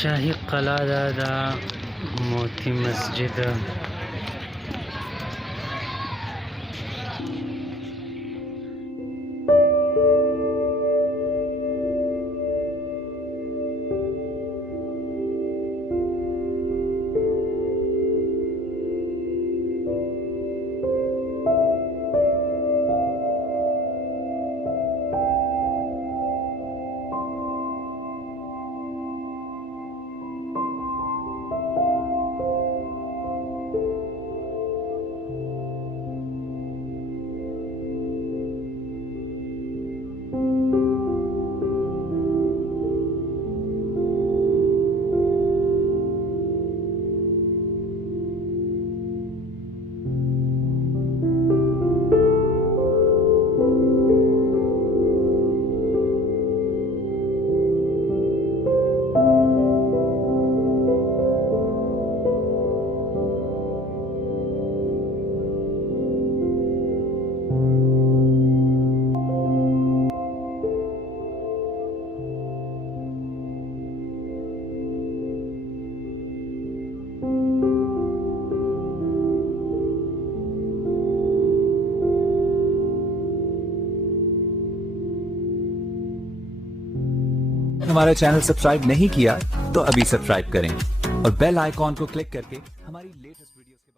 शाही कला दादा मोती मस्जिद। हमारा चैनल सब्सक्राइब नहीं किया तो अभी सब्सक्राइब करें और बेल आइकॉन को क्लिक करके हमारी लेटेस्ट वीडियोस